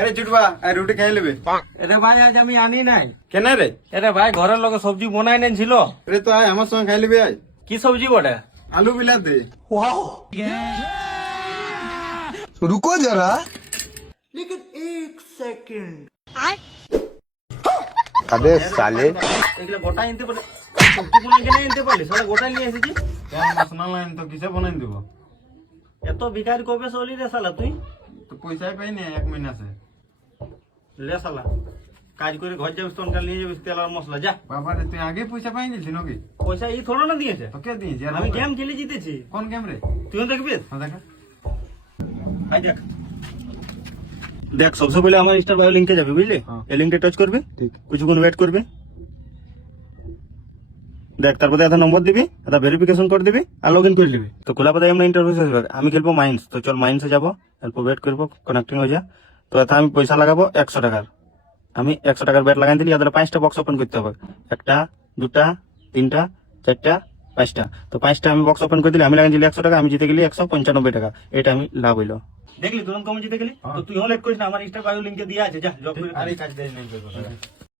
আরে চুটবা আর রুটি খাই নেবে। এরে ভাই আজ আমি আনি নাই। কেন রে? এরে ভাই ঘরের লোক সবজি বনাই নেন ছিল। আরে তো আয় আমার সঙ্গে খাই নেবে। আয় কি সবজি বটে? আলু বিলাতে। रुको जरा अबे साले এগুলো গোটা আনতে পারে। সবজি বনাই কেন আনতে পারলি? সারা গোটা নিয়ে এসেছি। মশলা লাইন তো কিসে বানাই দেবো? এত ভিখারি কবে চলি রে শালা তুই? তো পয়সাই পাই না 1 মহিনা সে। লে শালা কাজ করে ঘর যাবিস তখন কাল নিয়ে যাবিস তেল আর মশলা যা। বাবা রে তুই আগে পয়সা পাই গেছিস নাকি? পয়সা এই থোড়ো না দিয়েছে। তোকে দিয়েছি। আমি গেম খেলে জিতেছি। কোন গেম রে? তুইও দেখবি? হ্যাঁ দেখা। আই দেখ দেখ সবসে পহলে আমার ইনস্টার বায়ো লিংকে যাবে বুঝলি? হ্যাঁ। এই লিংকে টাচ করবে, কিছুক্ষণ ওয়েট করবে। দেখ তারপরে একটা নম্বর দিবি, একটা ভেরিফিকেশন করে দিবি আর লগ ইন করে দিবি। তো খোলা পাতা আমরা ইন্টারভিউ আসবে। আমি খেলবো মাইন্স, তো চল মাইন্সে যাবো, এরপর ওয়েট করবো কানেক্টিং হয়ে যা। তো এটা আমি পয়সা লাগাবো 100 টাকার। আমি 100 টাকার ব্যাট লাগাই দিলি, তাহলে 5টা বক্স ওপেন করতে হবে। 1টা 2টা 3টা 4টা 5টা। তো 5টা আমি বক্স ওপেন করে দিলি, আমি লাগাই দিলি 100 টাকা, আমি জিতে গেলি 195 টাকা। এটা আমি লাভ হইলো। দেখলি তুরন্ত কমে জিতে গেলি। তো তুইও লেট করিস না, আমার ইনস্টা বায়ো লিংকে দিয়ে আছে, যা জব করে আরে কাজ দেরি নেই করবো।